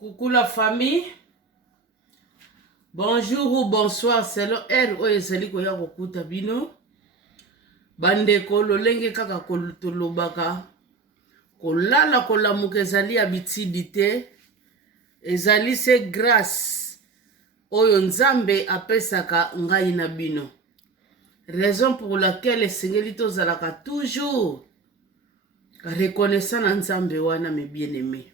Coucou la famille. Bonjour ou bonsoir. Selon elle, oyezali koya kokuta bino. Bandeko lolenge kaka kolobaka. Kolala kolamuka ezali abitidite. Ezali se grâce. Oyo nzambe apesaka ngai na bino. Raison pour laquelle esengeli tozalaka toujours reconnaissant na nzambe wana mes bien-aimés.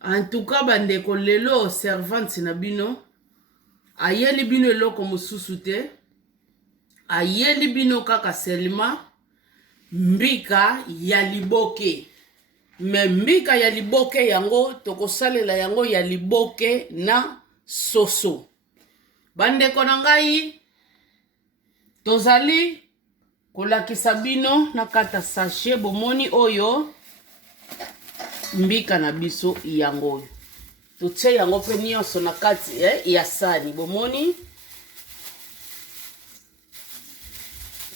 En tout cas, bandeko lelo servante na bino. Ayeli bino eloko mosusu te. Ayeli bino kaka selma mbika ya liboke. Me mbika ya liboke yango tokosalela yango ya liboke na soso. Bandeko na ngai tozali kolakisa bino na kata sachet bomoni oyo mbika na biso yango. Tutse yango pe nyonso na kati ya sani bomoni.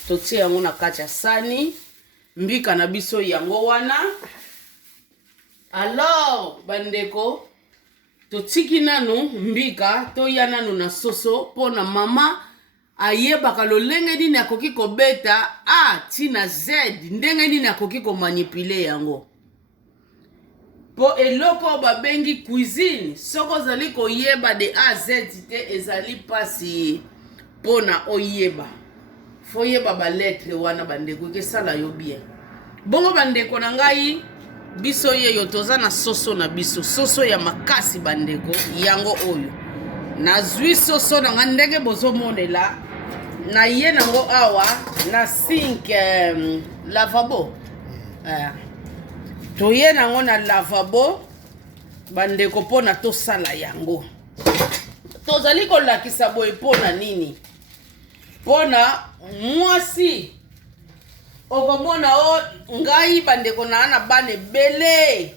Tutse yango na kati ya sani mbika na biso yango wana. Alors bandeko totiki nanu mbika toya nanu na soso pona mama ayebaka lolenge nini akoki kobeta A tina Z ndenge nini akoki komanipule yango. Po eloko babengi cuisine soko zali koyeba de A Z te ezali pasi pona oyeba. Fo yeba ba lettre wana bandeko ke sala yo bien. Bongo bandeko na ngai biso yeyo toza na soso na biso soso ya makasi bandeko yango oyo. Na zwi soso na nga ndenge bozo monela na ye nango awa na sink lavabo. Toye nango na lavabo bandeko pona to sala yango. Tozali kolakisa boye pona nini? Pona mwasi okomona o ngai bandeko na ana bane bele.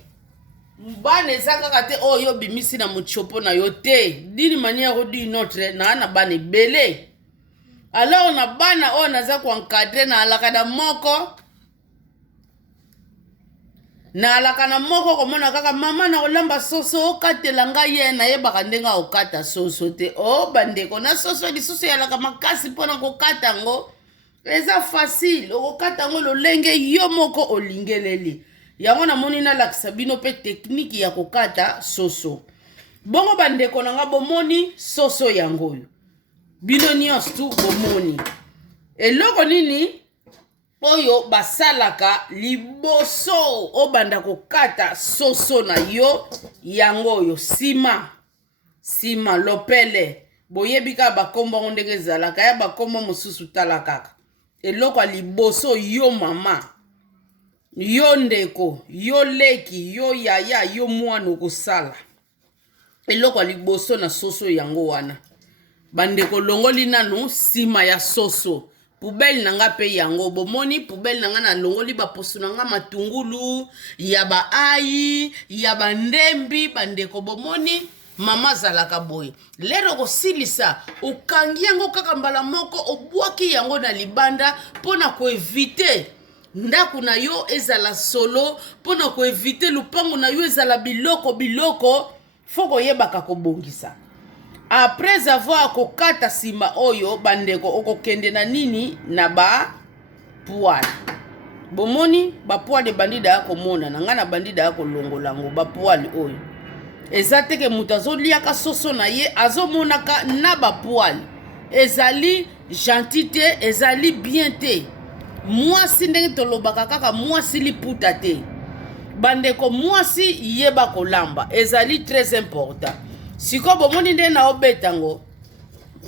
Bane zaka kate oyo bimisi na muchopo na yote. Dini manière ou d'une autre na ana bane bele. Alors na bana o naza kwa encadrer na alakada moko. Na alakana moko komona kaka mama na olamba soso okatela ngai ye na yebaka ndenga okata soso te. Oh bandeko na soso di soso ya laka makasi pona kokata ngo. Eza facile okata ngo lolenge yo moko olingeleli. Yango na moni na lakisa bino pe technique ya kokata soso. Bongo bandeko na nga bomoni soso yango yo. Bino nyonso tu bomoni. Eloko nini oyo basalaka liboso obanda kokata soso na yo yango yo sima lopele boyebika bakombo ndenge ezalaka ya bakombo mosusu tala kaka. Eloko liboso yo mama yo ndeko yo leki yo yaya yo mwana okosala eloko liboso na soso yango wana bandeko longoli nanu sima ya soso. Poubelle nanga pe yango bomoni poubelle nanga na longoli ba posu nanga matungulu ya ba ai ya ba ndembi bandeko bomoni mama zalaka boye. Lero ko silisa okangi yango kaka mbala moko obwaki yango na libanda pona ko eviter ndaku na yo ezala solo pona ko eviter lupango na yo ezala biloko foko yebaka kobongisa. Après avoir kokata sima oyo bandeko okokende na nini na ba poil. Bomoni ba poil de bandida yako mona na nga na bandida yako longolango ba poil oyo. Ezate ke mutazo liaka soso na ye azomonaka na ba poil. Ezali gentité ezali bien te. Mwasi ndenge tolobaka kaka mwasi liputa te. Bandeko mwasi yeba kolamba ezali très important. Siko bomoni nde na obetango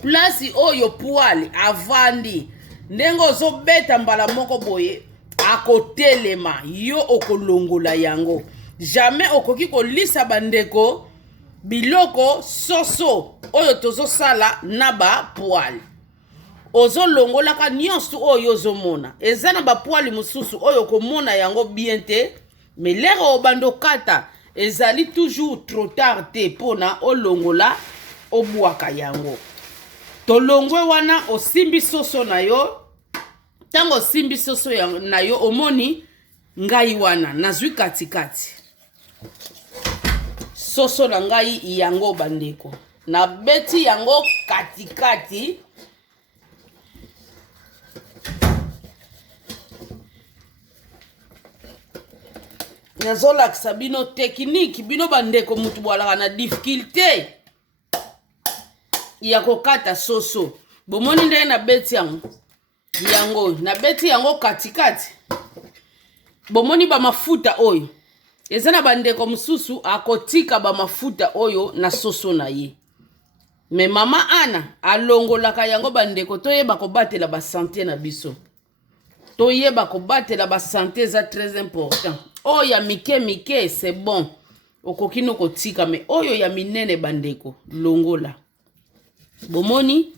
place oyo poil avandi ndengo ozobeta mbala moko boye akotelema yo okolongola yango. Jamais okoki kolisa bandeko biloko soso oyo tozosala na ba poil. Ozolongolaka nyonso oyo ozomona. Eza na ba poil mosusu oyo komona yango bien te. Mais lero obando kata ezali toujours trop tard te pona olongola obwaka yango. Tolongwe wana osimbi soso na yo. Tango osimbi soso na yo omoni ngai wana nazwi katikati. soso na ngai yango bandeko. Na beti yango katikati. Nazolakisa bino technique bino bandeko mutu bwalaka na difficulté ya kokata soso. Bomoni ndenge na beti yango na beti yango katikati. Bomoni ba mafuta oyo. Eza na bandeko mususu akotika ba mafuta oyo na soso na ye. Me mama Ana alongolaka yango bandeko toyeba kobatela ba santé na biso. Toyeba kobatela ba santé za très important. Oyo ya mike c'est bon. Okokino kotika me oyo ya minene bandeko longola. Bomoni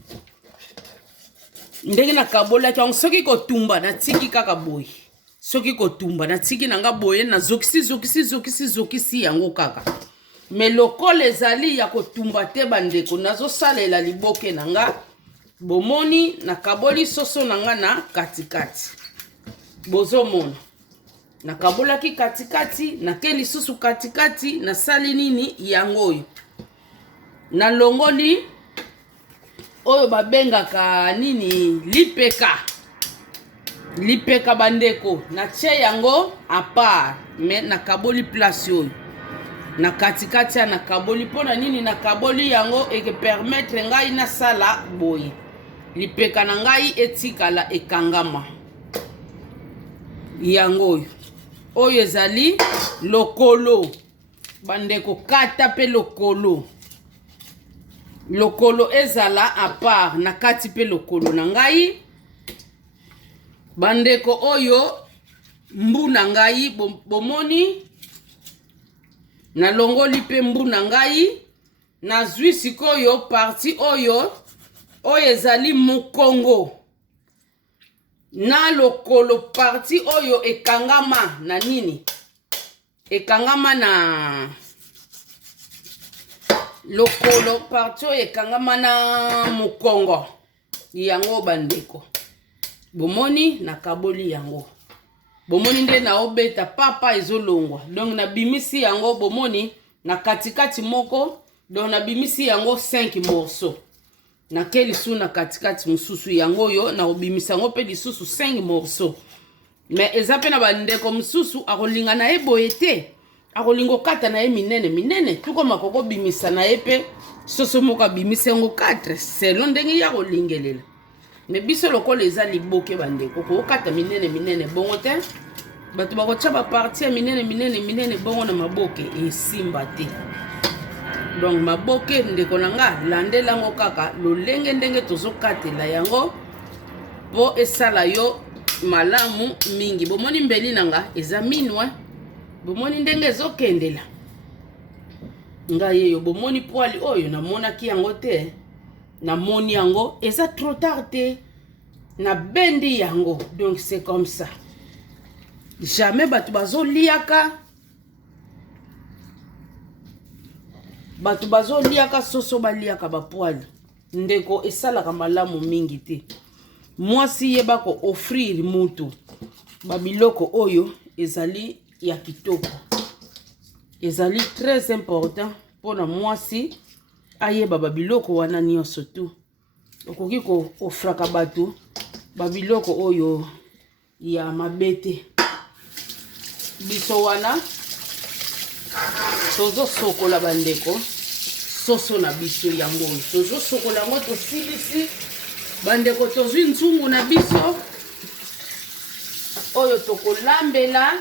ndenge na kabola kya soki kotumba na tiki kaka boy. Soki kotumba na tiki nanga boye na zokisi yango kaka. Me lokole ezali ya kotumba te bandeko nazo salela liboke nanga. Bomoni na kaboli soso nanga na katikati. Bozo mona. Na kabola ki katikati na keli susu katikati na sali nini yango oyo. Na longoli oyo babengaka nini lipeka bandeko na tche yango a part mais na kaboli place oyo na katikati na kaboli pona nini na kaboli yango eke permettre ngai na sala boye lipeka na ngai etikala ekangama yango oyo ezali lokolo bandeko kata pe lokolo ezala a part na kati pe lokolo na ngai bandeko oyo mbu na ngai bomoni na longoli pe mbu na ngai na zwi sikoyo parti oyo ezali mukongo na lokolo parti oyo ekangama na nini ekangama na lokolo parti oyo ekangama na mukongo yango bandeko bomoni na kaboli yango bomoni nde na obeta papa ezolongwa donc na bimisi yango bomoni na katikati moko donc na bimisi yango 5 morceaux na keli su na katikati mususu yango yo na obimisa yango pe lisusu 5 morceaux mais eza pe na bandeko mususu akolinga na eboye te akolingo kata na ye minene tuko makoko bimisa na ye pe soso moko bimisa yango 4 selon ndenge ya kolingelela mais biso lokolo eza liboke bandeko ko kata minene bongo te bato bakotia ba partie minene bongo na maboke esimba te donc maboke ndeko nanga landela ngo kaka lolenge ndenge tozokatela yango po esala yo malamu mingi bomoni mbeli nanga eza minwa bomoni ndenge ezokendela ngai yo bomoni poali oyo namonaki yango te namoni yango eza trop tard te na bendi yango donc c'est comme ça jamais bato bazoliaka soso baliaka bapoali ndeko esalaka malamu mingi te mwasi yeba ko offrir mutu babiloko oyo ezali ya kitoko ezali très important pona mwasi ayeba babiloko wana nyonso tu okoki ko ofraka bato babiloko oyo ya mabete biso wana tozo sokola bandeko soso na biso yango tozo sokola ngo tosilisi bandeko tozwi nzungu na biso oyo tokolambela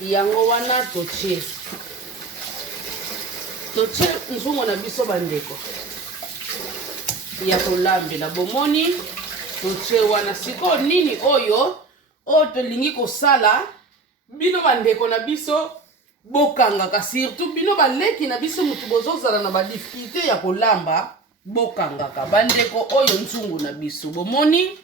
yango wana toche nzungu na biso bandeko ya kolambela bomoni toche wana siko nini oyo tolingi kosala bino bandeko na biso bokangaka surtout bino baleki na biso mutu bozozala na badifficulté ya kolamba bokangaka bandeko oyo nzungu na biso bomoni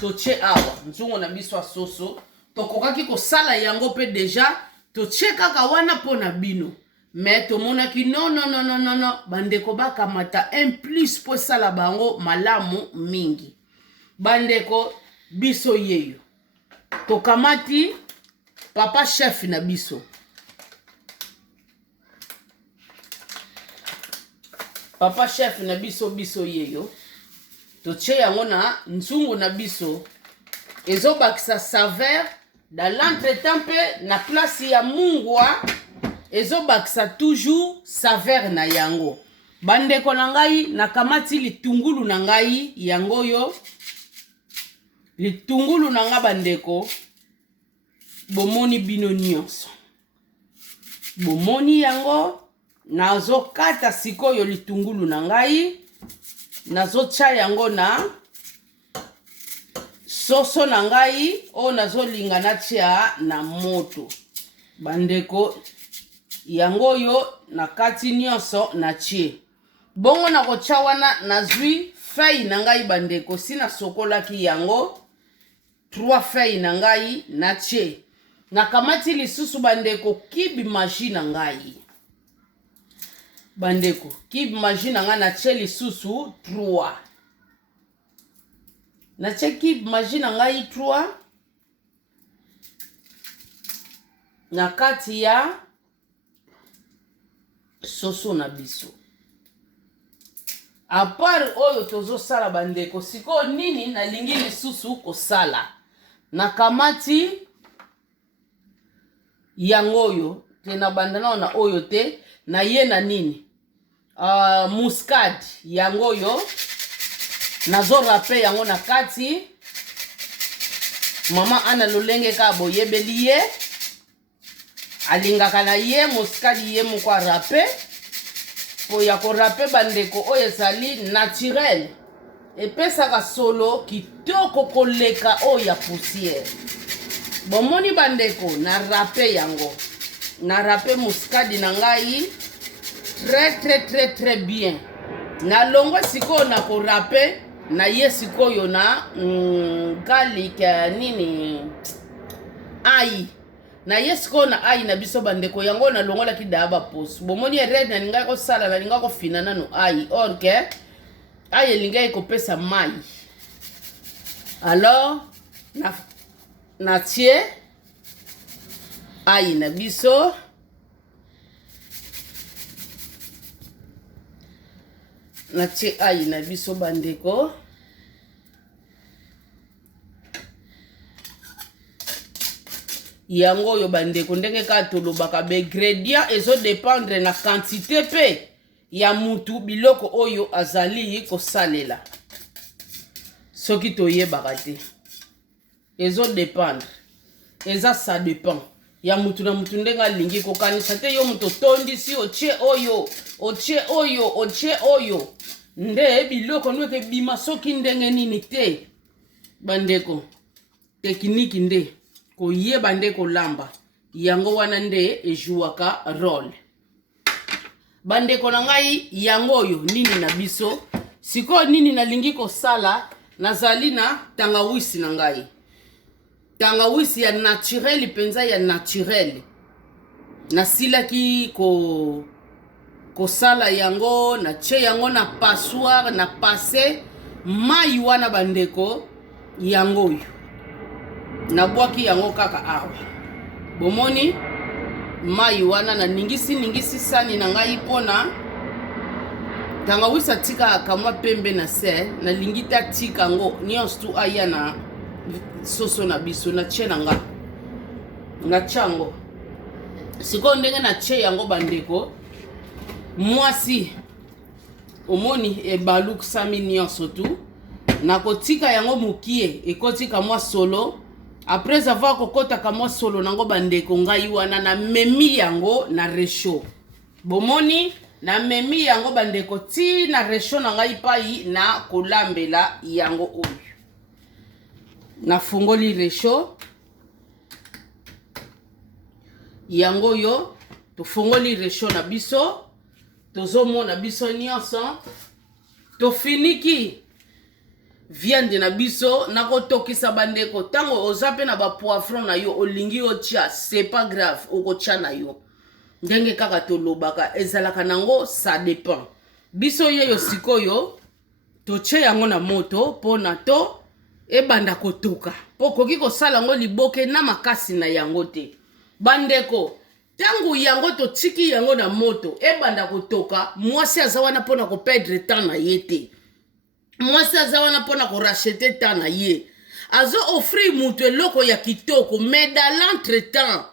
toche awa nzungu na biso asoso tokokaki kosala yango pe deja toche kaka wana pona bino mais tomonaki non bandeko bakamata un plus po sala bango malamu mingi bandeko biso yeyo tokamati papa chef na biso papa chef na biso biso yeyo totie yango na nzungu na biso ezobakisa saveur dans l'entretemps pe na place ya mungwa ezobakisa toujours saveur na yango. Bandeko na ngai nakamati litungulu na ngai yango yo litungulu na nga bandeko bomoni bino nyonso bomoni yango nazokata sikoyo litungulu na ngai nazotia yango na soso na ngai o nazolinga natia na moto bandeko yango yo nakati nyonso natie bongo nakotia wana nazwi feuille na ngai bandeko sina sokolaki yango 3 feuille na ngai natie nakamati lisusu bandeko kibi magie na ngai bandeko kibi magie na ngai natie lisusu 3 natie kibi magie na ngai 3 na kati ya soso na biso apart oyo tozosala bandeko siko nini nalingi lisusu kosala nakamati yango oyo te na bandana na oyo te na ye na nini muscade yango oyo nazo rape yango na kati mama ana lolenge ka boyebeli ye alingaka na ye muscade ye moko rape po ya ko rape bandeko oyo ezali naturel epesaka solo kitoko koleka oyo ya poussière bomoni bandeko na rape yango na rape muscade na ngai très bien na longo sikoyo na ko rape na ye sikoyo na garlic nini ai na ye sikoyo na ai na biso bandeko yango na longo la kidaba pos bomoni red na ninga ko sala na ninga ko fina nanu ai orke ai elinga ekopesa mai alors na tie ai na biso na tie ai na biso bandeko yango yo bandeko ndenge ka tolobaka ingrédient ezo dépendre na quantité pe ya mutu biloko oyo azali kosalela soki toyebaka te ezo dépendre eza ça dépend ya mutu na mutu ndenge alingi kokanisa te yo mutu tondisi otie oyo nde biloko ndoke bima soki ndenge nini te bandeko tekniki nde koyeba nde kolamba yango wana nde ejuwaka role bandeko na ngai yango oyo nini na biso siko nini nalingi kosala nazali na tangawisi na ngai tangawisi ya naturel penza ya naturel nasilaki kosala yango na che yango na passoire na passe mai wana bandeko yango oyo nabwaki yango kaka awa bomoni mai wana na ningisi sani na ngai pona tangawisa tika kamwa pembe na se na lingita tika ngo nyonso tu aya na soso na biso na che nanga na chango siko ndenge na che yango bandeko mwasi omoni ebaluk sami nyonso tu nakotika yango mukie ekotika mwa solo après avoir kokota kamwa solo nango bandeko ngai wana na memi yango na resho bomoni na memi yango bandeko ti na resho na ngai pai na kolambela yango oyo na fungoli resho yango yo to fungoli resho na biso tozomona biso nyonso to finiki viande na biso nakotokisa bandeko tango ozape na ba poivron na yo olingi otia c'est pas grave okotia na yo ndenge kaka tolobaka ezalaka nango ça dépend biso yeyo sikoyo toche yango na moto pona to ebanda kotoka po koki kosala ngo liboke na makasi na yango te bandeko tangu yango to tiki yango na moto ebanda kotoka mwasi aza wana pona ko perdre temps na ye te mwasi aza wana pona ko racheter temps na ye azo offrir mutu eloko ya kitoko mais dans l'entretemps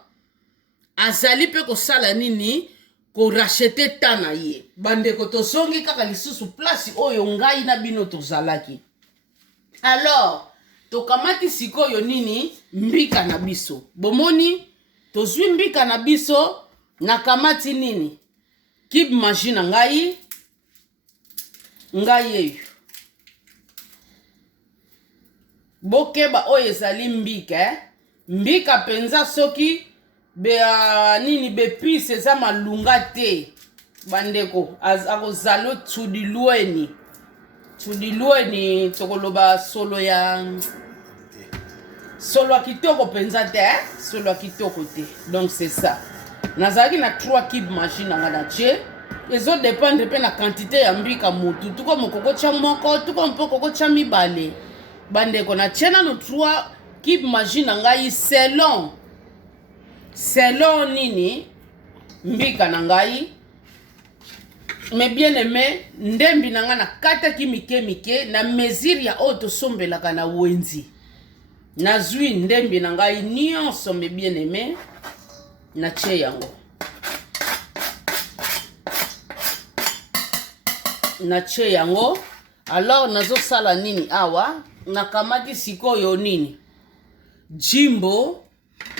azali pe ko sala nini ko racheter temps na ye bandeko tozongi kaka lisusu place oyo ngai na bino tozalaki alors tokamati sikoyo nini mbika na biso bomoni tozwi mbika na biso nakamati nini kib machine ngai eyo bokeba oyo ezali mbika mbika penza soki be nini bepise eza malunga te bandeko akozalo tsudilueni tokoloba solo ya kitoko penza te solo ya kitoko te donc c'est ça nazalaki na 3 kib machine nanga na tie ezo dépendre pe na quantité ya mbika mutu tuko mokoko tya moko tuko mpokoko tya mibale bandeko na tie nano 3 kib machine ngai selon nini mbika na ngai mais bien aimé ndembi nanga na kataki mike na mesure ya oyo tosombelaka na wenzi nazwi ndembi na ngai nyonso mais bien aimé na tie yango alors nazosala nini awa nakamati sikoyo nini jimbo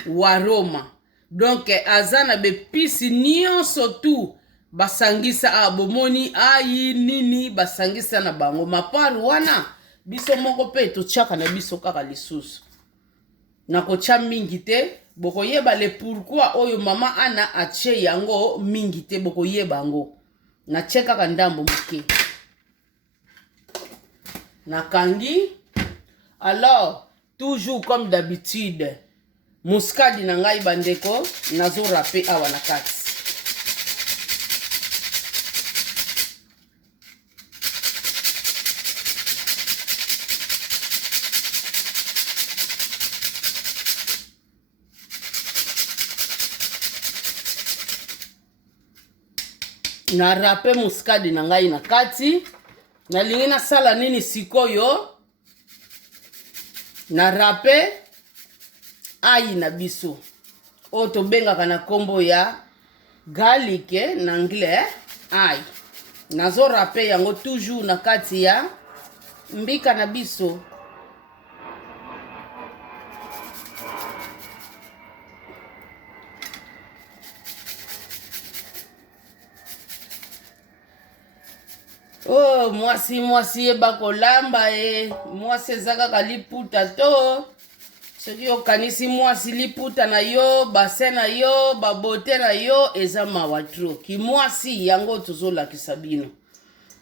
wa Roma donc aza na bepisi nyonso tu basangisa bomoni ayi nini basangisa na bango maparu wana biso moko pe totiaka na biso kaka lisusu nakotya mingi te bokoyeba le pourquoi oyo mama ana atie yango mingi te bokoyeba yango natie kaka ndambo moke nakangi alors toujours comme d'habitude muskadi na ngai bandeko nazo rape awa na kati na rape muskadi na ngai na kati nalingi nasala nini sikoyo na rape ayi na biso oyo tobengaka na kombo ya garlic na anglais ayi nazo rape yango toujours na kati ya mbika na biso oh mwasi yeba kolamba mwasi eza kaka liputa to soki okanisi mwasi liputa na yo basen na yo babote na yo eza mawa tro kimwasi yango tozolakisa bino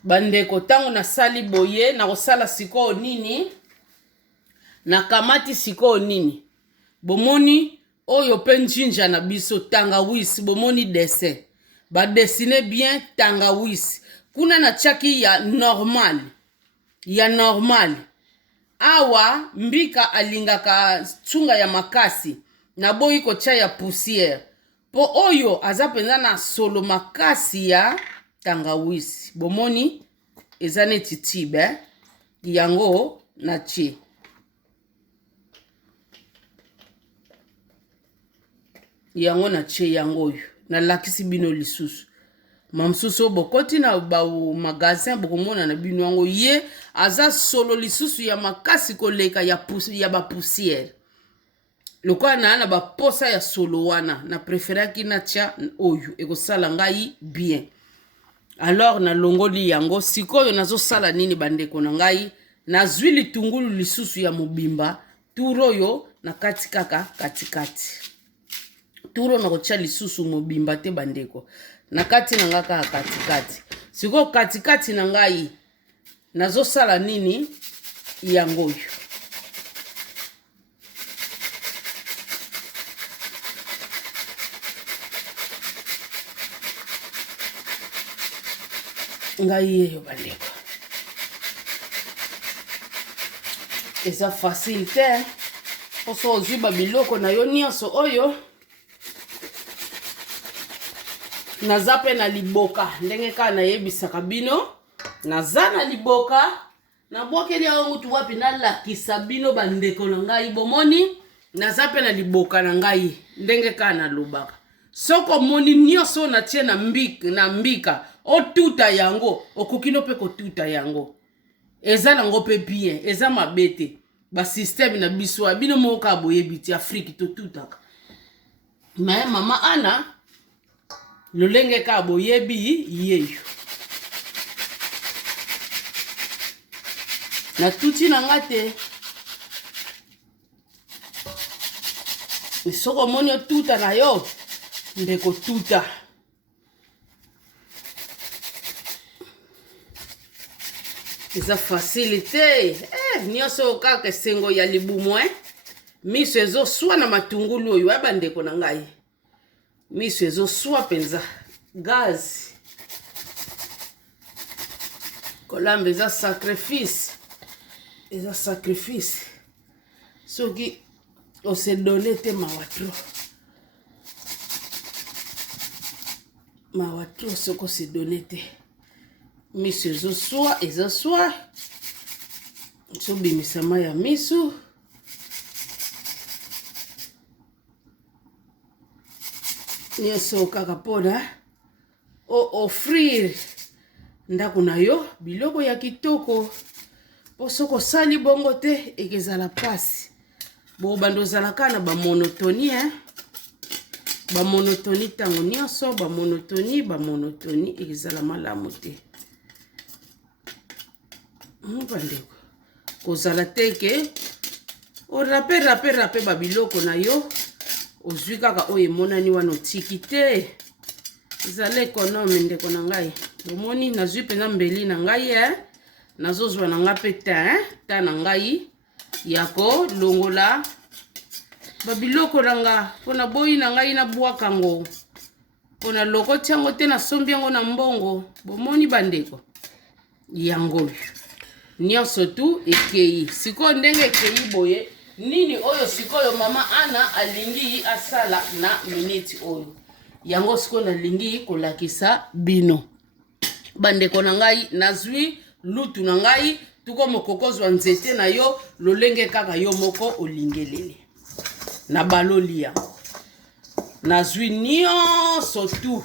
bandeko ntango nasali boye nakosala sikoyo nini nakamati sikoyo nini bomoni oyo pe njinja na biso tangawisi bomoni dessin badesine bien tangawisi kuna na chaki ya normal awa mbika alingaka tsunga ya makasi na boyi kotia ya poussière po oyo aza penza na solo makasi ya tangawisi bomoni eza neti tibe yango na tie yango na tie yango oyo nalakisi bino lisusu mamsusu bokoti na magasin bokomona na bino yango ye aza solo lisusu ya makasi koleka ya ba poussière lokola na baposa ya solo wana na preferaki na tia oyo ekosala ngai bien alors na longoli yango sikoyo nazosala nini bandeko na ngai nazwi litungulu lisusu ya mobimba turoyo na kati kaka katikati turo na kotia lisusu mobimba te bandeko na kati na nga kaka katikati sikoyo katikati na ngai nazosala nini yango oyo ngai yeyo bandeko eza facile te poso ozwi babiloko na yo nyonso oyo naza pe na liboka ndenge kaka nayebisaka bino naza na liboka nabwakeli yango mutu wapi nalakisa bino bandeko na ngai bomoni naza pe na liboka na ngai ndenge kaka nalobaka soko moni nyonso natie na mbika otuta yango okokino pe kotuta yango eza nango pe bien eza mabete ba système na biso bino moka boyebi ti Afrique totutaka mais mama Ana lolenge ka boyebi yeyo na tuti na ngate soko moni otuta na yo ndeko tuta eza facilité nyonso kaka esengo ya libumu miso ezoswa na matungulu oyo ya bandeko na ngai miso ezoswa penza gaz kolamba eza sacrifice soki ose donné te mawatro soko se donné te miso ezoswa sobimisama ya miso nyonso kaka mpona offrir ndako na yo biloko ya kitoko po soko osali bongo te ekezala pasi bo bando ozalaka na bamonotonie bamonotoni ntango nyonso bamonotoni ekezala malamu te bandeko kozala te ke orape babiloko na yo ozwi kaka oyo emonani wana otiki te ezala ekonome ndeko na ngai omoni nazwi mpenza mbeli na ngai nazozwa na nga mpe ta na ngai ya kolongola babiloko na nga mpona boyi na ngai nabwaka ngo mpona lokoti yango te nasombi yango na mbongo bomoni bandeko yango nyonso tu ekei sikoyo ndenge ekei boye nini oyo sikoyo mama Ana alingi asala na minute oyo yango sikoyo nalingi kolakisa bino bandeko na ngai nazwi lutu na ngai tuko mokokozwa nzete na yo lolenge kaka yo moko olingelele na baloli yango nazwi nyonso tu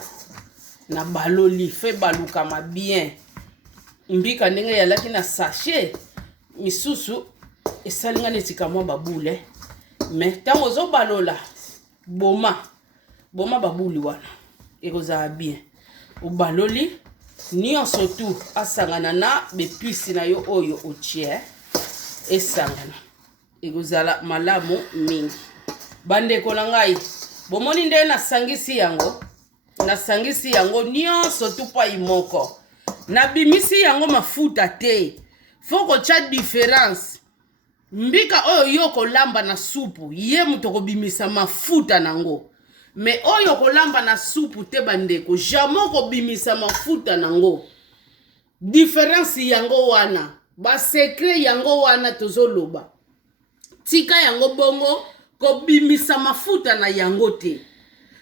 na baloli fe balukama bien mbika ndenge yalaki na sachet misusu esalinga netika mwa babule mais ntango ozobalola boma babuli wana ekozala bien obaloli nyonso tu asangana na bepuisi na yo oyo otie esangana ekozala malamu mingi bandeko na ngai bomoni nde nasangisi yango nyonso tu pai moko nabimisi yango mafuta te foko cha différence mbika oyo yo kolamba na supu ye muto kobimisa mafuta nango me oyo kolamba na supu te bandeko jamo kobimisa mafuta nango différence yango wana ba secret yango wana tozoloba tika yango bongo kobimisa mafuta na yango te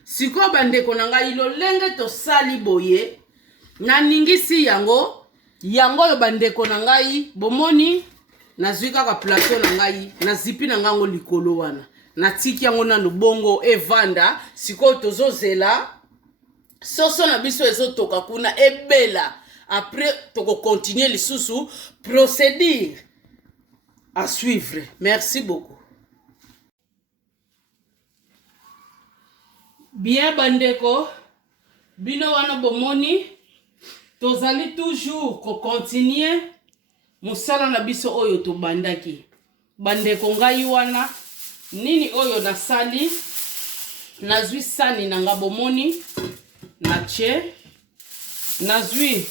siko bandeko na ngai lolenge tosali boye na ningisi yango yo bandeko na ngai bomoni nazwi kaka plateau na ngai nazipi na ngango likolo wana natiki yango nanu bongo evanda siko tozozela soso na biso ezotoka kuna ebela après toko continuer lisusu procédure à suivre. Merci beaucoup. Bien bandeko bino wana bomoni tozali toujours ko continuer musala na biso oyo to bandaki bandeko ngai wana nini oyo nasali nazwi sani nanga bomoni nache nazwi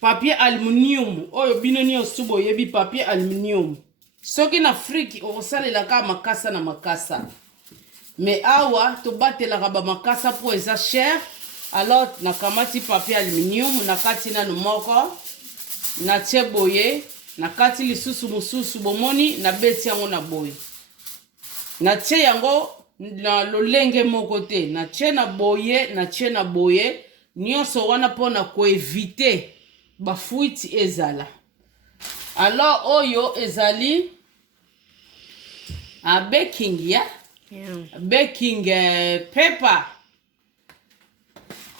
papier aluminium oyo bino ni osubo yebi papier aluminium soki na Afrique osalela ka makasa na makasa mais awa to batela ba makasa po eza cher alors nakamati papier aluminium nakati na moko na boye nakati lisusu mususu bomoni na beti yango na boye na yango na lolenge moko te na chena boye nyonso wana pona ko éviter ba fuite ezala. Alors oyo ezali a baking ya baking pepper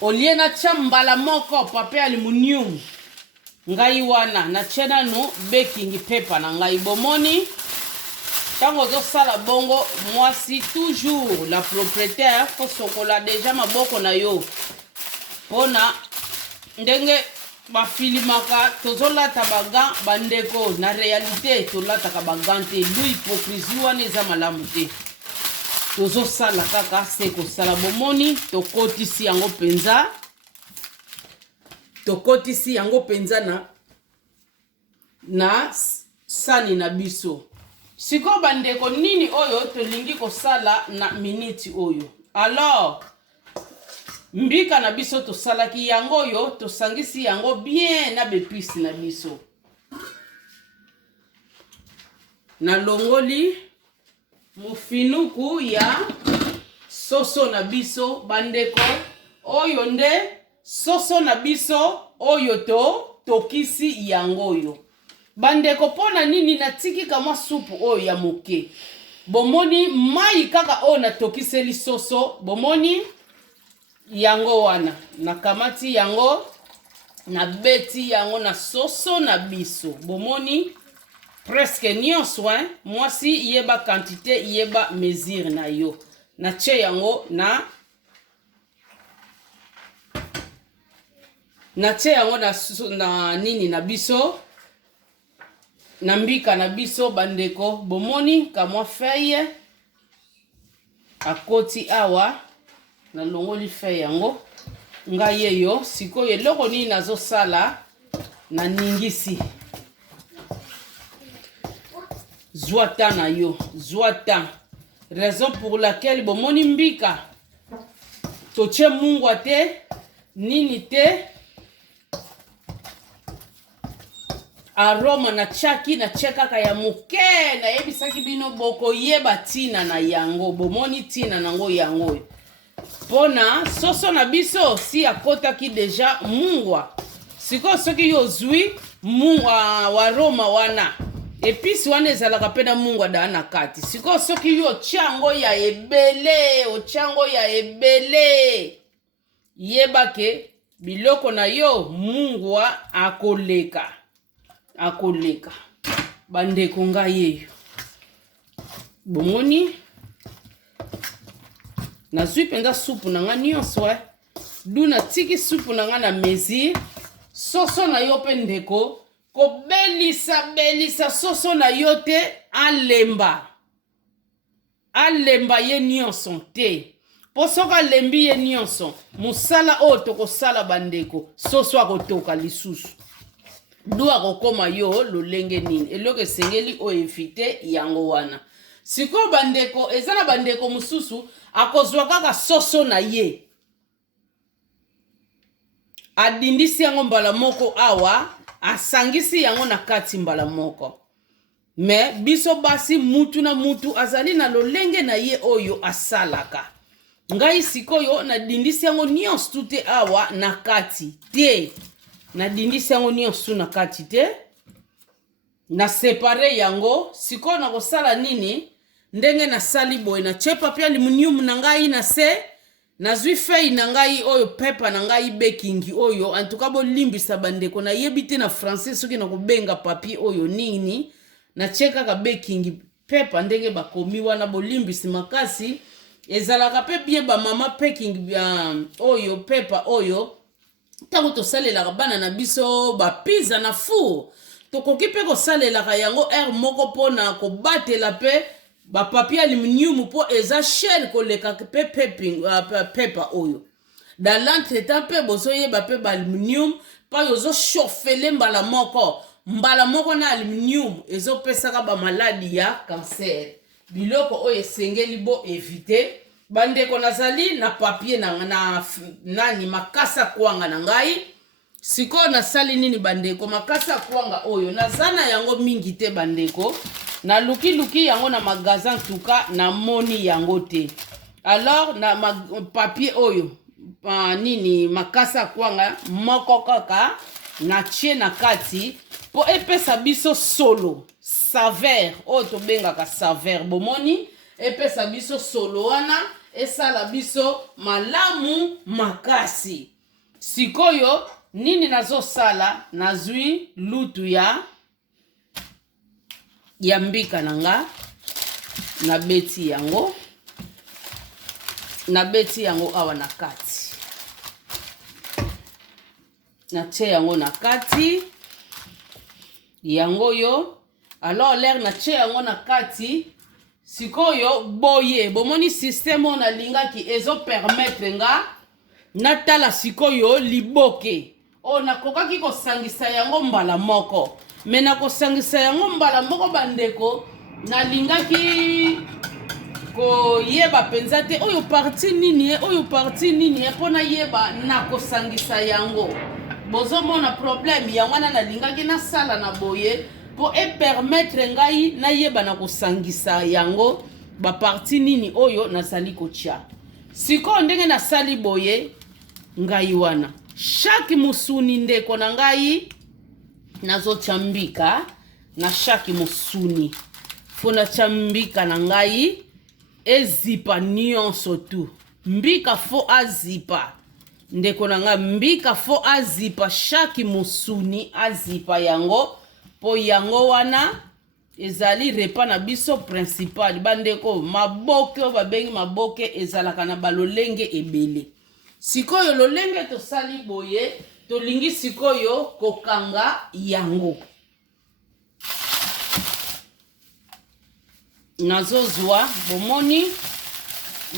olie na chambala moko papier aluminium ngai wana na chena no baking pepper na ngai bomoni tango zo sala bongo mwasi toujours la propriétaire ko sokola déjà maboko na yo pona ndenge bafilimaka tozolata bagan bandeko na réalité tolataka bagan te lu hypocrisie wana eza malamu te tozosala kaka se kosala bomoni tokotisi yango penza na sani na biso siko bandeko nini oyo tolingi kosala na minute oyo. Alors mbika na biso tosalaki yango oyo tosangisi yango bien na bepisi na biso na longoli mufinuku ya soso na biso bandeko oyo nde soso na biso oyo tokisi yango oyo bandeko pona nini natiki kama supu oyo ya moke bomoni mai kaka oyo natokiseli soso bomoni yango wana nakamati yango na beti yango na soso na biso bomoni presque nyonso mwasi yeba quantité yeba mesure na yo na che yango na nini na biso na mbika na biso bandeko bomoni kamwa feuille akoti awa na longoli feuille yango ngai yeyo sikoyo eloko nini nazosala na ningisi zwata na yo zwata raison pour laquelle bomoni mbika toche mungwa te nini te aroma na chaki na chekaka ya moke na yebisaki bino boko yeba tina na yango bomoni tina nango yango pona soso na biso si akotaki deja mungwa siko soki yo zwi mungwa wa roma wana episi wana ezalaka pe na mungwa da na kati siko soki yo chango ya ebele ochango ya ebele yebake biloko na yo mungwa akoleka bandeko ngai yeyo bomoni nazwi penza supu na nga nyonso duna tiki supu na nga na mezi soso na yo pe ndeko kobelisa soso na yo te alemba ye nyonso te po soki alembi ye nyonso mosala oyo tokosala bandeko soso akotoka lisusu du akokoma yo lolenge nini eloko esengeli oyo evite yango wana sikoyo bandeko eza na bandeko mosusu akozwa kaka soso na ye adindisi yango mbala moko awa asangisi yango na kati mbala moko me biso basi mutu na mutu azali na lolenge na ye oyo asalaka ngai sikoyo nadindisi yango nyonso tute awa na kati te nadindisi yango nyonso na kati te na separe yango sikoyo na kosala nini ndenge nasali boye na che papier aluminium na ngai na se nazwi feuille na ngai oyo pepa na ngai baking oyo en tout cas bolimbisa bandeko na yebi te na français soki na kobenga papier oyo nini na che kaka baking pepa ndenge bakomi wana bolimbisi makasi ezalaka pe bien ba mama baking oyo pepa oyo tango tosalelaka bana na biso bapiza na four tokoki pe kosalelaka yango air moko pona kobatela pe ba papier aluminium po eza cher koleka pe pepa oyo dans l'entretemps pe bozoyeba pe ba aluminium pa yozo chauffele mbala moko na aluminium ezopesaka ba maladi ya cancer biloko oyo esengeli bo éviter bandeko nazali na papier na nani makasa kwanga na ngai siko nasali nini bandeko makasa kwanga oyo nazana yango mingi te bandeko na luki yango na magasin tuka na moni yango te. Alors na papier oyo nini makasa kwanga moko kaka na tie na kati po epesa biso solo saveur oyo tobengaka saveur bomoni epesa biso solo wana esala biso malamu makasi. Sikoyo nini nazo sala nazwi lutu ya mbika nanga na beti yango awa na kati na tie yango na kati yango yo. Alors l'air na tie yango na kati sikoyo boye bomoni système on alingaki ezo permettre nga natala sikoyo liboke o nakokaki kosangisa yango mbala moko me nakosangisa yango mbala moko bandeko nalingaki koyeba penza te oyo parti nini mpona yeba nakosangisa yango. Bozomona problème yango wana nalingaki nasala na boye po epermettre ngai nayeba nakosangisa yango baparti nini oyo nazali kotia. Siko ndenge nasali boye ngai wana chaque musuni ndeko na ngai nazochambika na chaque musuni fona chambika na ngai ezipa nyonso tu mbika fo azipa ndeko na ngai mbika fo azipa chaque musuni azipa yango po yango wana ezali repas na biso principal bandeko maboke o babengi maboke ezalaka na balolenge ebele. Sikoyo lolenge tosali boye tolingi sikoyo kokanga yango nazozwa bomoni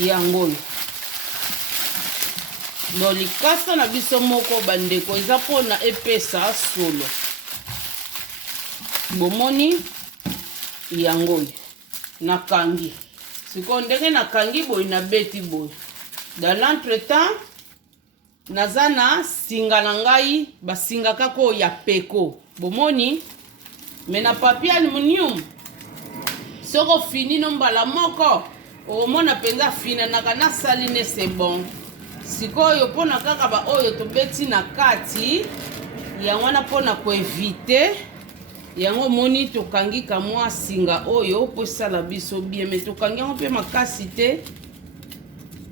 yango lolikasa na biso moko bandeko eza pona epesa solo bomoni yango nakangi siko ndenge nakangi boye na beti boye. Dans l'entretemps nazana singa na ngai basingaka ko ya peko bomoni me na papier aluminium soko fini no mbala moko omona penza fina naka nasali ne c'est bon. Sikoyo pona kaka ba oyo tobeti na kati yango wana pona ko éviter yango moni tokangi ka mwa singa oyo po sala biso bien me tokangi yango pe makasi te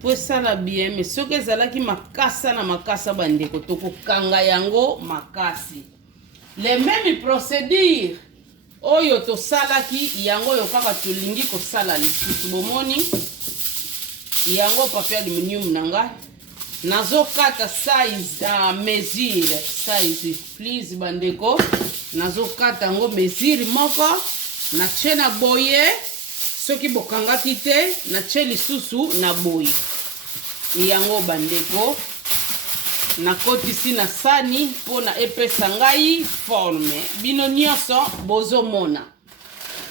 po sala bien me soki ezalaki makasa na makasa bandeko tokokanga yango makasi. Les mêmes procédures oyo tosalaki yango yo kaka tolingi kosala lisusu bomoni yango papier aluminium nanga nazokata size mesure size please bandeko nazokata yango mesure moko na tie na boye soki bokangaki te na tie lisusu na boye yango bandeko nakotisi na sani mpona epesa ngai forme bino nyonso bozomona.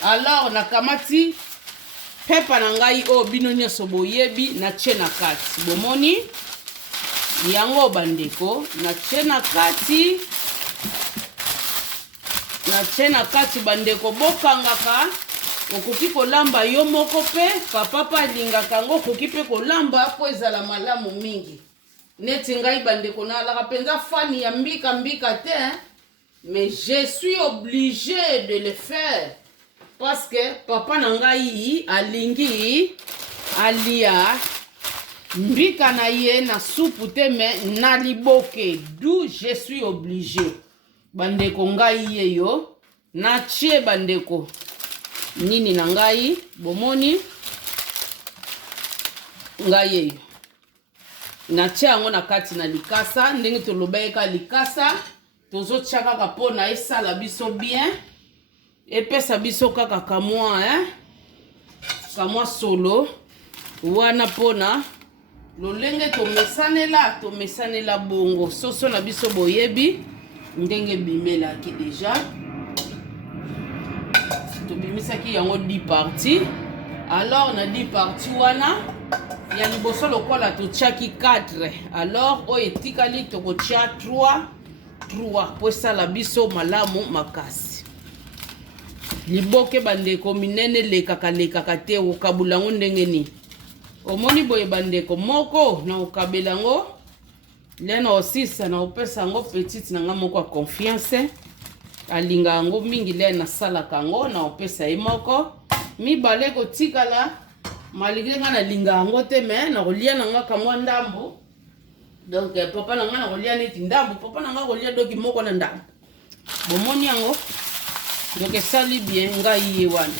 Alors nakamati pepa na ngai oyo bino nyonso boyebi na tie na kati bomoni yango bandeko na tie na kati bandeko bokangaka okoki kolamba yo moko pe papa pa lingaka yango okoki pe kolamba po ezala malamu mingi neti ngai bandeko nalaka penza fani ya mbika te mais je suis obligé de le faire parce que papa na ngai alingi alia mbika na ye na supu te me na liboke d'où je suis obligé bandeko ngai yeyo na tie bandeko nini na ngai bomoni ngai yeyo na tie yango na kati na likasa ndenge tolobeka likasa tozotia kaka mpona esala biso bien epesa biso kaka kamwa solo wana mpona lolenge tomesanela bongo soso na biso boyebi ndenge bimelaki deja tobimisaki yango 10 parties. Alors na 10 parties wana ya liboso lokola totiaki 4 alors oyo etikali tokotia 3 3 po esala biso malamu makasi. Liboke bandeko minene lekaka te okabula ngo ndenge nini. Omoni boye bandeko moko na okabela ngo lena osisa na opesa ngo petite na nga moko a confiance alinga ngo mingi lena salaka ngo na opesa ye moko mibale kotikala malgré nga na linga ngo te me na kolia na nga kamwa ndambo. Donc papa na nga na kolia neti ndambo, papa na nga kolia doki moko na ndambo. Bomoni yango donc esali bien ngai ye wana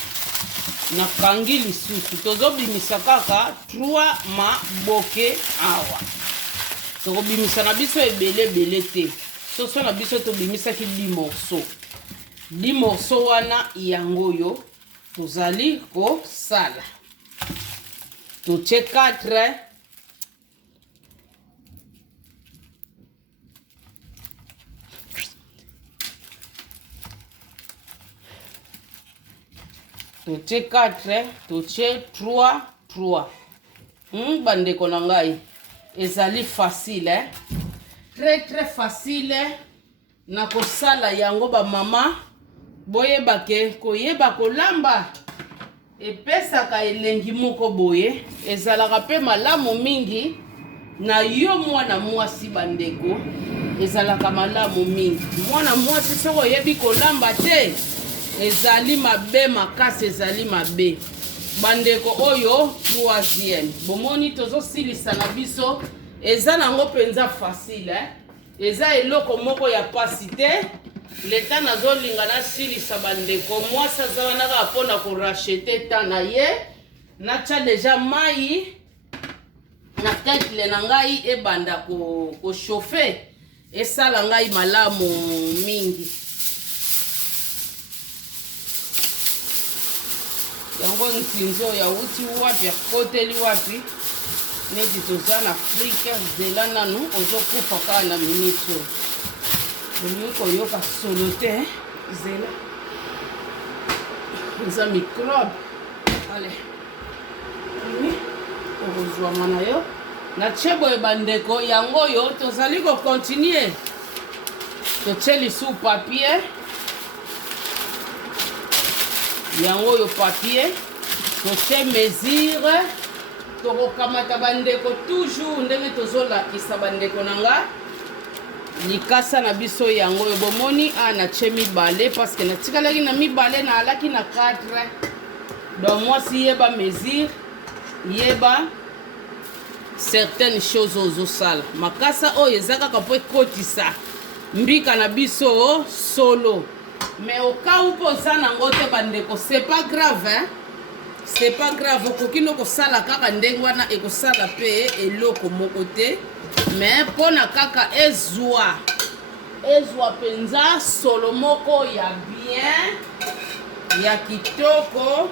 na kangi lisusu tozobimisa kaka 3 maboke awa. Tokobimisa na biso ebele te. Soso na biso tobimisaki 10 morceaux wana yango yo tozali kosala. Totie 4 totie 4 totie 3 bandeko na ngai ezali facile très facile na kosala yango ba mama boyebake koyeba kolamba epesaka elengi moko boye ezalaka pe malamu mingi na yo mwana mwasi bandeko ezalaka malamu mingi. Mwana mwasi soko yebi kolamba te ezali mabe makasi ezali mabe bandeko oyo 3e. Bomoni tozosilisa na biso eza nango penza facile eza eloko moko ya pasi te. Leta nazolinga nasilisa bandeko mwasi aza wana kaka mpona korachete ta na ye natya deja mai na ketle na ngai ebanda koshofe esala ngai malamu mingi. Yango ntinzi oyo awuti wapi akoteli wapi neti toza na Afrika zela nanu ozokufa kaka na minute oyo olingi koyoka solo te zela eza microbe. Ale okozwama na yo na tie boye bandeko yango oyo tozali kokontinue totie lisu papier yango oyo papier totie mesure tokokamata bandeko toujours ndenge tozolakisa bandeko na nga likasa na biso yango oyo bomoni natie mibale parce que natikalaki na mibale na alaki na 4 donc mwasi yeba mesure yeba certaines choses ozosala makasa oyo eza kaka po ekotisa mbika na biso solo. Mais au cas où posa nango te bandeko c'est pas grave c'est pas grave okoki no kosala kaka ndenge wana ekosala pe eloko moko te mais pona kaka ezwa penza solo moko ya bien ya kitoko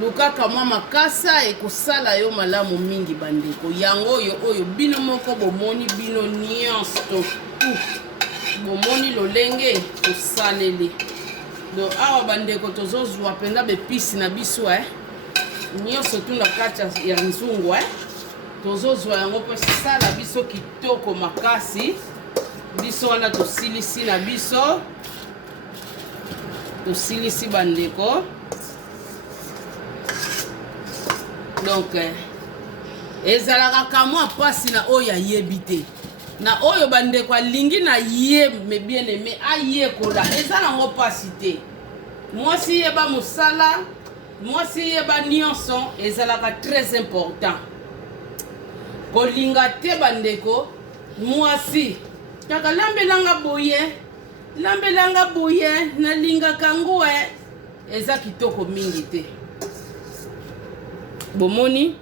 lukaka mwa makasa ekosala yo malamu mingi bandeko yango oyo bino moko bomoni bino nyonso to bomoni lolenge kosaleli. Donc awa bandeko tozozwa penza bepisi na biso nyonso tunda kati ya nzungu tozozwa yango mpe sala biso kitoko makasi. Biso wana tosilisi na biso tosilisi bandeko. Donc ezalaka kamwa pasi na oyo ayebi te na oyo bandeko alingi na ye me bien aimé ayekola eza nango pasi te. Mwasi yeba musala mwasi yeba nyonso ezalaka très important kolinga te bandeko. Mwasi kaka lambelanga boye nalingaka ngo eza kitoko mingi te. Bomoni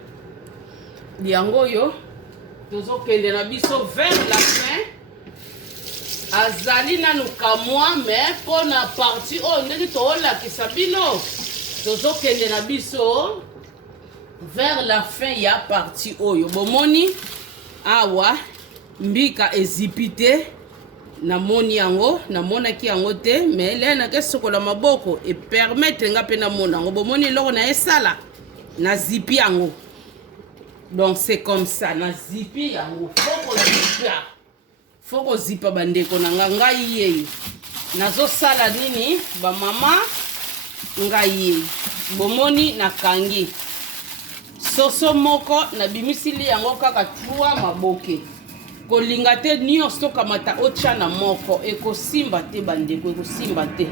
yango oyo tozokende na biso vers la fin azali nanu kamwa mais pona partie oyo ndenge toolakisa bino tozokende na biso vers la fin ya partie oyo. Bomoni awa mbika ezipi te namoni yango namonaki yango te mais le nakesokola maboko epermettre nga mpe namona yango. Bomoni eloko na esala na zipi yango. Donc c'est comme ça na zipi yango foko zipa bandeko na ngai yeyo nazo sala nini ba mama ngai yeyo bomoni na kangi soso moko na bimisili yango kaka 3 maboke kolinga te nyonso kamata ocha na moko ekosimba te bandeko ekosimba te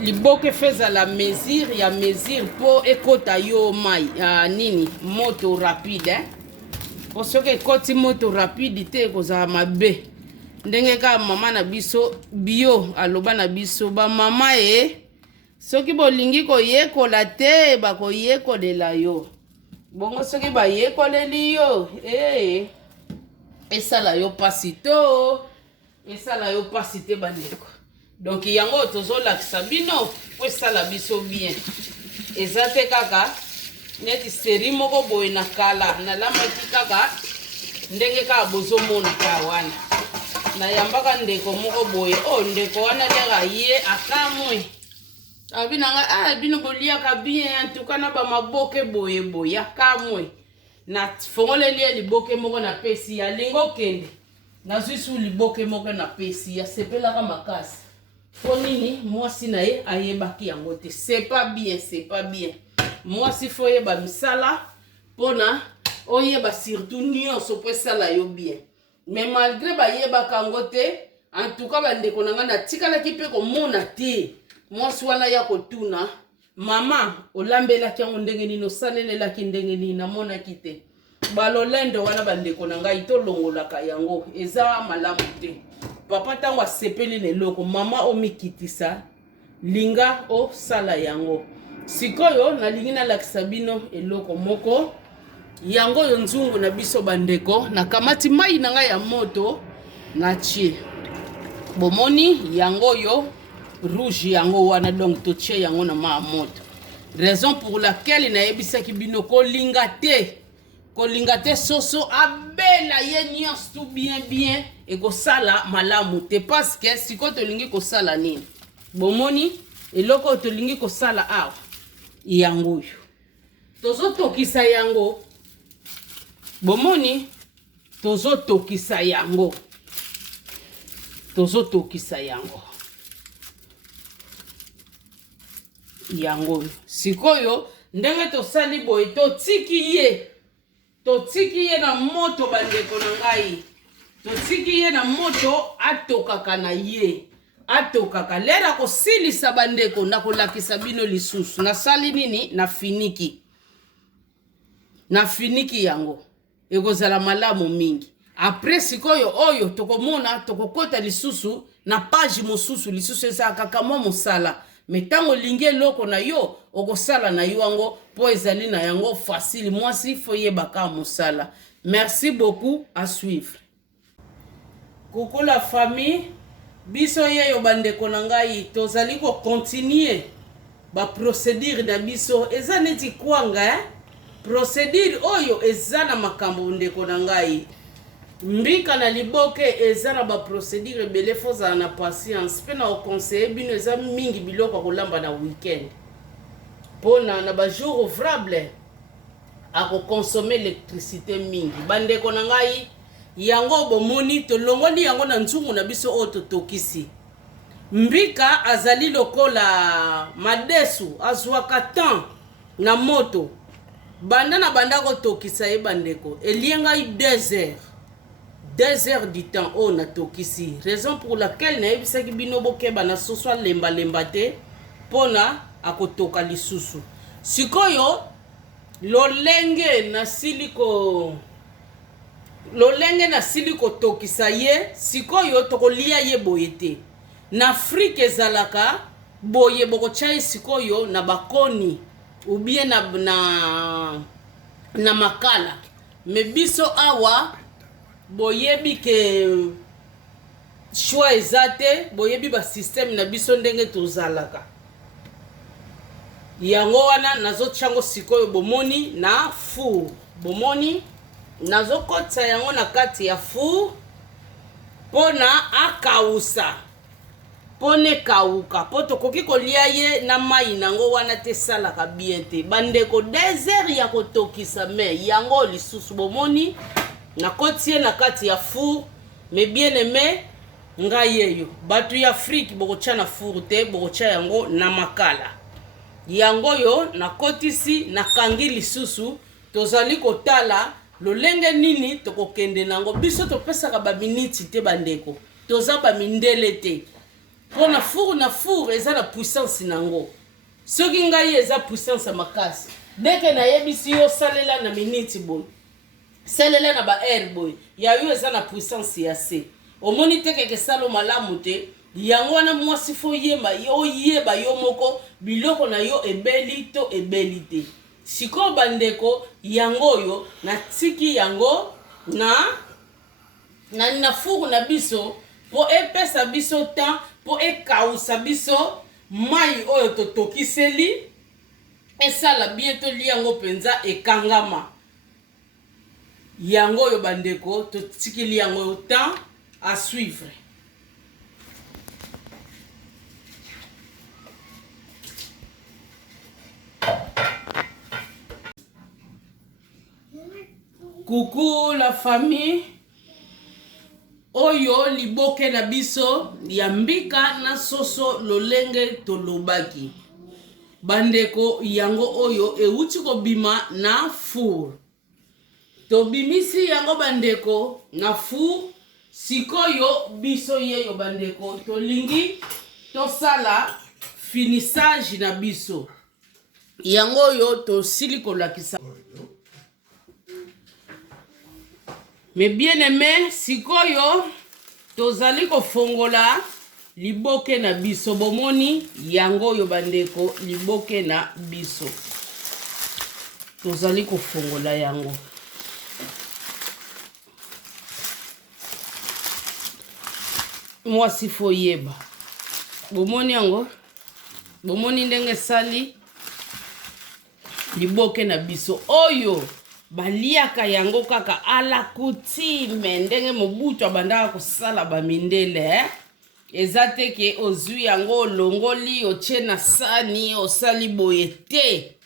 liboke feza la mesure ya mesure po ekota yo mai nini moto rapide po soki ekoti moto rapide te ekozala mabe ndenge kaka mama na biso bio aloba na biso ba mama soki bolingi koyekola te bakoyekolela yo bongo soki bayekoleli yo esala yo pasi to esala yo pasi te bandeko donc yango tozolakisa bino po esala biso bien eza te kaka neti seri moko boye na kala nalamaki kaka ndenge kaka bozomona ka wana nayambaka ndeko moko boye ndeko wana leka ye akamwe abinanga bino boliaka bien antuka na bamaboke boye boye akamwe na fongoleli liboke moko na pesi ya lingo kende nazwi su liboke moko na pesi ya sepelaka makasi po nini mwasi na ye ayebaki yango te c'est pas bien mwasi fo yeba misala pona oyeba surtout nyonso po esala yo bien mais malgré bayebaka yango te en tout cas bandeko na nga natikalaki mpe komona te mwasi wana ya kotuna mama olambelaki yango ndenge nini osalelelaki ndenge nini namonaki te balolendo wana bandeko na ngai tolongolaka yango eza malamu te papa ntango asepeli leloko mama omikitisa linga osala yango sikoyo nalingi nalakisa bino eloko moko yango yo nzungu na biso bandeko nakamati mai na ngai ya moto natie bomoni yango yo rouge yango wana donc totie yango na ma moto raison pour laquelle nayebisaki bino kolinga te soso abela ye nyonso tout bien ekosala malamu te parce que siko tolingi kosala nini bomoni eloko tolingi kosala awa yango yo tozotokisa yango bomoni tozotokisa yango yango sikoyo ndenge tosali boye totiki ye na moto bandeko na ngai totiki ye na moto atokaka na ye atokaka lera kosilisa bandeko na kolakisa bino lisusu nasali nini na finiki yango ekozala malamu mingi après sikoyo oyo tokomona tokokota lisusu na page mosusu lisusu eza kaka mwa mosala metango lingi eloko na yo okosala na yo yango po ezali na yango facile mwasi fo yebaka mosala. Merci beaucoup, à suivre. Coucou la famille, biso yeyo bandeko na ngai tozali ko continuer ba procédure na biso eza neti kwanga procédure oyo eza na makambo ndeko na ngai mbika na liboke eza na ba procédure bele foza na patience pe na conseiller bino eza mingi biloko kolamba na weekend pona na ba jour ouvrable a ko consommer électricité mingi bandeko na ngai yango bomoni tolongoli yango na nzungu na biso oto tokisi mbika azali lokola madesu azwaka temps na moto banda na banda ko tokisa ye bandeko elienga 2 heures du temps on na tokisi raison pour laquelle na yebisaki bino bokeba na soswa lemba lemba te pona akotoka lisusu sikoyo lolenge na siliko tokisa ye sikoyo tokolia ye boyete na Afrique ezalaka boye bokochai sikoyo na bakoni ou bien na makala mebiso awa boyebi ke choix ezate boyebi ba système na biso ndenge tozalaka yango wana nazochango sikoyo bomoni na four bomoni nazokotsa yango na kati ya four pona akausa pone kauka poto koki kolia ye na mai nango wana te salaka bien te bandeko 2 heures ya kotokisa me yango lisusu bomoni na kotie na kati ya four Mais bien aimé ngayeyo batu ya Afrique bokocha na four te, bokocha yango na makala. Yango yo na kotisi na kangi lisusu tozali kotala lolenge nini tokokende nango biso topesaka ba miniti te bandeko. Toza ba mindele te. Pona four na four eza na puissance nango. Soki ngai eza puissance makasi. Deke na yebisi yo salela na miniti boy. Salela na ba air boy. Ya yo eza na puissance ya se. Omoni te keke salo malamu te. Yango wana mwasi fo yeba yo yeba yo moko biloko na yo ebeli to ebeli te. Siko bandeko yango yo na tiki yango na four na biso po epesa biso temps po ekausa biso mai oyo totokiseli esala bieto liango penza ekangama. Yango yo bandeko totikili yango yo temps à suivre. Coucou la famille. Oyo liboke na biso yambika na soso lolenge tolobaki. Bandeko yango oyo euti kobima na four. Tobimisi yango bandeko na four. Sikoyo biso yeyo bandeko tolingi tosala finissage na biso. Yango yo tosili kolakisa. Mais bien aimé, sikoyo tozali kofongola liboke na biso bomoni yango yo bandeko liboke na biso. Tozali kofongola yango. Mwasi fo yeba. Bomoni yango. Bomoni ndenge sali liboke na biso oyo baliaka yango kaka ala kutime ndenge mobutu abandaka kosala bamindele eza teke ozwi yango longoli otie na sani osali boye te.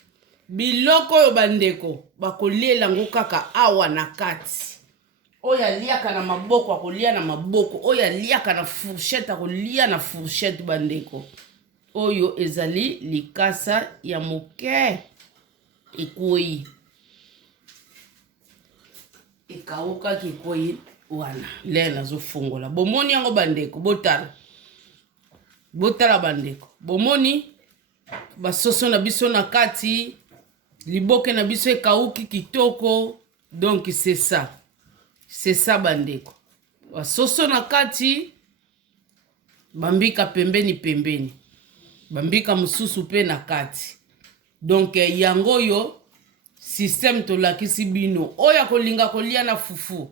Biloko oyo bandeko bakolela yango kaka awa na kati. Oyo aliaka na maboko akolia na maboko, oyo aliaka na fourchette akolia na fourchette bandeko. Oyo ezali likasa ya moke ekoi. Ekauka kikoi wana. Lela zo fungola. Bomoni yango bandeko. Botala. Botala bandeko. Bomoni. Basoso na biso na kati. Liboke na biso ekauki kitoko. Donc c'est ça. C'est ça bandeko. Basoso na kati. Bambika pembeni pembeni. Bambika mususu pe na kati. Donc yango yo. Système to lakisi bino. Oyo akolinga kolia na fufu.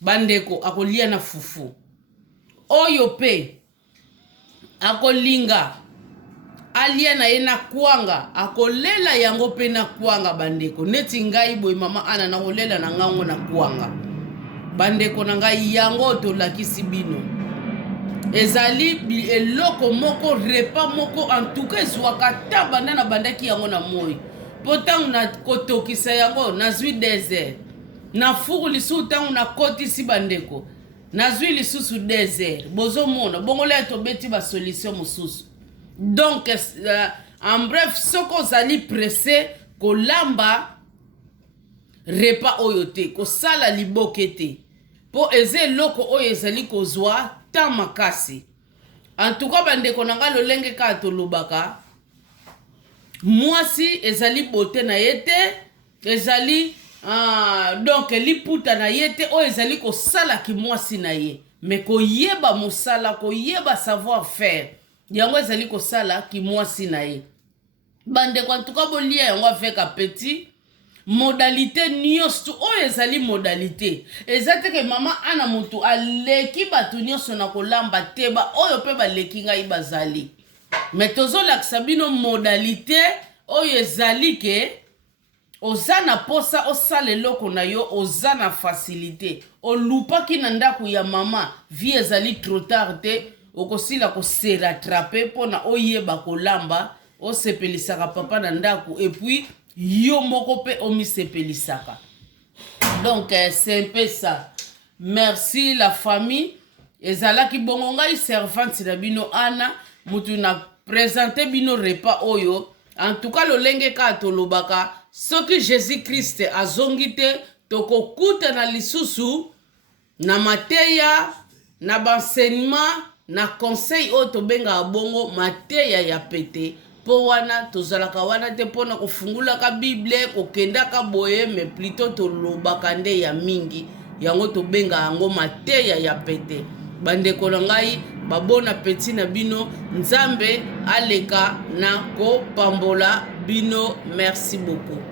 Bandeko akolia na fufu. Oyo pe akolinga alia na ye na kwanga. Akolela yango pe na kwanga bandeko. Neti ngai boy mama ana na kolela na ngango na kwanga. Bandeko na ngai yango to lakisi bino. Ezali eloko moko repa moko en tout cas zwaka tabanda na bandaki yango na moi. Potang na kotokisa yango nazwi désert. Na four lisu tangu na kotisi bandeko. Nazwi lisusu désert. Bozo mona. Bongola to beti ba solution mususu. Donc en bref soko zali pressé kolamba repa oyote. Ko sala libokete. Po eze loko oyo ezali kozwa tamakasi. En tout cas bandeko nanga lolenge ka tolobaka. Mwasi ezali bote na yete, ezali donc liputa na yete o ezali ko sala ki mwasi na ye. Mais ko yeba musala, ko yeba savoir faire. Yango ezali ko sala ki mwasi na ye. Bande kwa ntuka bolia yango avec a petit modalité nyonso o ezali modalité. Ezate ke mama ana mutu aleki batu nyonso na kolamba teba oyo pe baleki ngai bazali. Mais tozo laksabino modalité oyo ezali ke ozana posa osale loko na yo ozana facilité. Olupaki na ndaku ya mama vie ezali trop tard te okosila ko se rattraper pona oyeba kolamba osepelisaka papa na ndaku et puis yo moko pe omisepelisaka. Donc c'est un peu ça. merci la famille. Ezalaki bongo ngai servante na bino Ana mutu na présenter bino repas oyo. En tout cas lolenge ka tolobaka soki Jésus Christ azongi te tokokuta na lisusu na mateya na banseignement na conseil oyo tobenga bongo mateya ya pete po wana tozalaka wana te pona kofungulaka Bible kokendaka boye mais plutôt tolobaka nde ya mingi yango tobenga yango mateya ya pete. Bandeko na ngai babona peti na bino nzambe aleka na kopambola bino. Merci beaucoup.